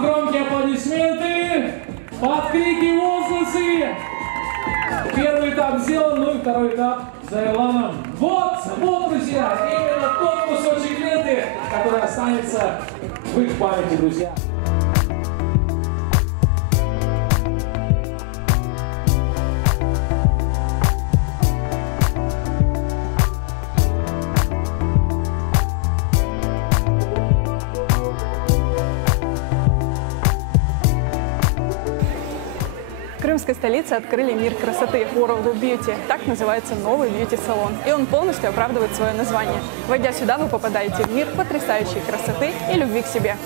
Под громкие аплодисменты, под крики, возгласы. Первый этап сделан, ну и второй этап за Ирланом. Вот, друзья, именно тот кусочек ленты, который останется в их памяти, друзья. В крымской столице открыли мир красоты World of Beauty. Так называется новый бьюти-салон. И он полностью оправдывает свое название. Войдя сюда, вы попадаете в мир потрясающей красоты и любви к себе.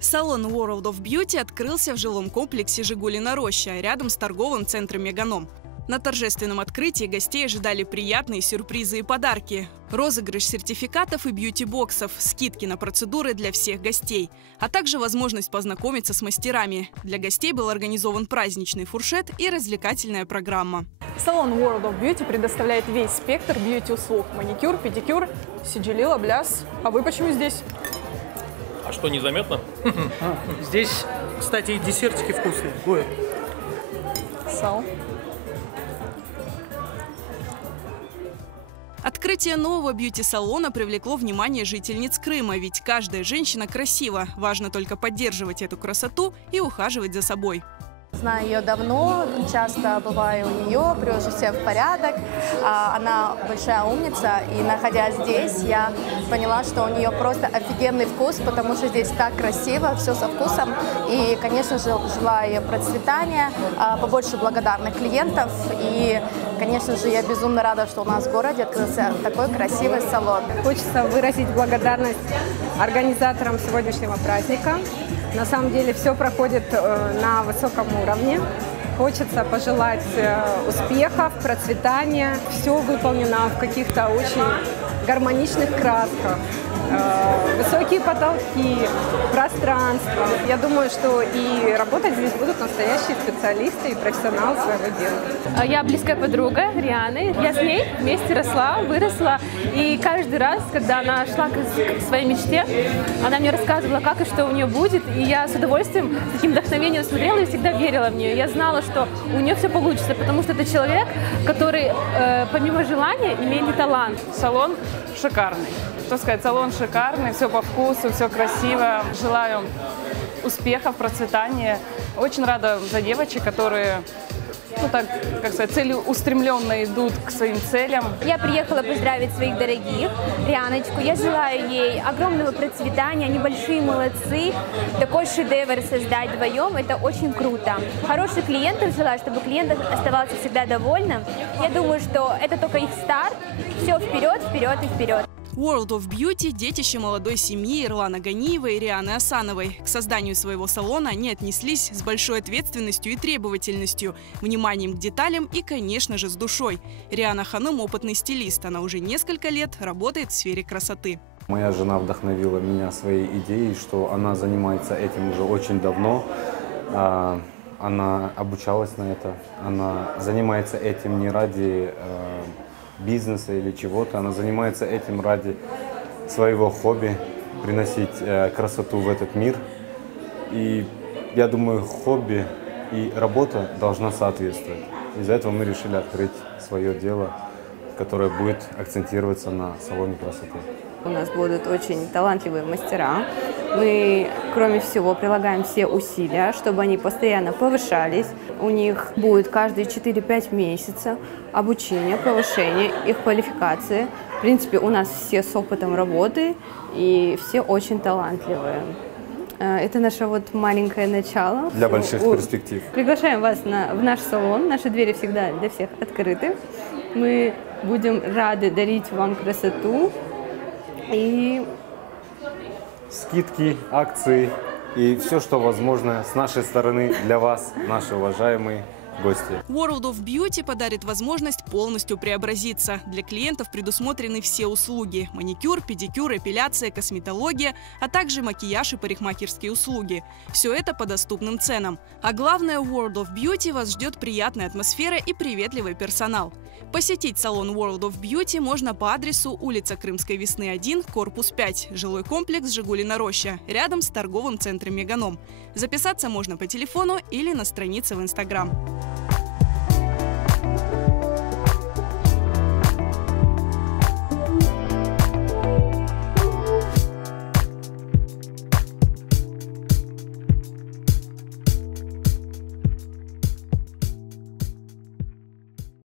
Салон World of Beauty открылся в жилом комплексе «Жигулина Роща» рядом с торговым центром «Меганом». На торжественном открытии гостей ожидали приятные сюрпризы и подарки. Розыгрыш сертификатов и бьюти-боксов, скидки на процедуры для всех гостей, а также возможность познакомиться с мастерами. Для гостей был организован праздничный фуршет и развлекательная программа. Салон World of Beauty предоставляет весь спектр бьюти-услуг. Маникюр, педикюр, сиджелила, бляс. А вы почему здесь? А что, незаметно? Здесь, кстати, и десертики вкусные. Ой. Сал. Открытие нового бьюти-салона привлекло внимание жительниц Крыма, ведь каждая женщина красива. Важно только поддерживать эту красоту и ухаживать за собой. Знаю ее давно, часто бываю у нее, привожу себя в порядок. Она большая умница, и находясь здесь, я поняла, что у нее просто офигенный вкус, потому что здесь так красиво, все со вкусом. И, конечно же, желаю ей процветания, побольше благодарных клиентов. И, конечно же, я безумно рада, что у нас в городе открылся такой красивый салон. Хочется выразить благодарность организаторам сегодняшнего праздника. На самом деле все проходит на высоком уровне. Хочется пожелать успехов, процветания. Все выполнено в каких-то очень гармоничных красках. Высокие потолки, пространство. Я думаю, что и работать здесь будут настоящие специалисты и профессионалы своего дела. Я близкая подруга Рианы. Я с ней вместе росла, выросла. И каждый раз, когда она шла к своей мечте, она мне рассказывала, как и что у нее будет. И я с удовольствием, с таким вдохновением смотрела и всегда верила в нее. Я знала, что у нее все получится, потому что это человек, который, помимо желания, имеет и талант. Салон шикарный. Что сказать, салон шикарный, все по вкусу, все красиво. Желаю успехов, процветания. Очень рада за девочек, которые, ну так, как сказать, целеустремленно идут к своим целям. Я приехала поздравить своих дорогих, Рианочку. Я желаю ей огромного процветания, они большие молодцы. Такой шедевр создать вдвоем, это очень круто. Хороших клиентов желаю, чтобы клиент оставался всегда довольным. Я думаю, что это только их старт. Все вперед, вперед и вперед. World of Beauty – детище молодой семьи Ирлана Ганиева и Рианы Асановой. К созданию своего салона они отнеслись с большой ответственностью и требовательностью, вниманием к деталям и, конечно же, с душой. Риана Ханум – опытный стилист. Она уже несколько лет работает в сфере красоты. Моя жена вдохновила меня своей идеей, что она занимается этим уже очень давно. Она обучалась на это. Она занимается этим не ради бизнеса или чего-то. Она занимается этим ради своего хобби, приносить красоту в этот мир. И я думаю, хобби и работа должна соответствовать. Из-за этого мы решили открыть свое дело, которое будет акцентироваться на салоне красоты. У нас будут очень талантливые мастера. Мы, кроме всего, прилагаем все усилия, чтобы они постоянно повышались. У них будет каждые 4-5 месяцев обучение, повышение их квалификации. В принципе, у нас все с опытом работы и все очень талантливые. Это наше вот маленькое начало. Для больших перспектив. Приглашаем вас в наш салон. Наши двери всегда для всех открыты. Мы будем рады дарить вам красоту. И скидки, акции и все, что возможно с нашей стороны для вас, наши уважаемые гости. World of Beauty подарит возможность полностью преобразиться. Для клиентов предусмотрены все услуги – маникюр, педикюр, эпиляция, косметология, а также макияж и парикмахерские услуги. Все это по доступным ценам. А главное, в World of Beauty вас ждет приятная атмосфера и приветливый персонал. Посетить салон World of Beauty можно по адресу улица Крымской Весны, 1, корпус 5, жилой комплекс «Жигулина Роща», рядом с торговым центром «Меганом». Записаться можно по телефону или на странице в Instagram.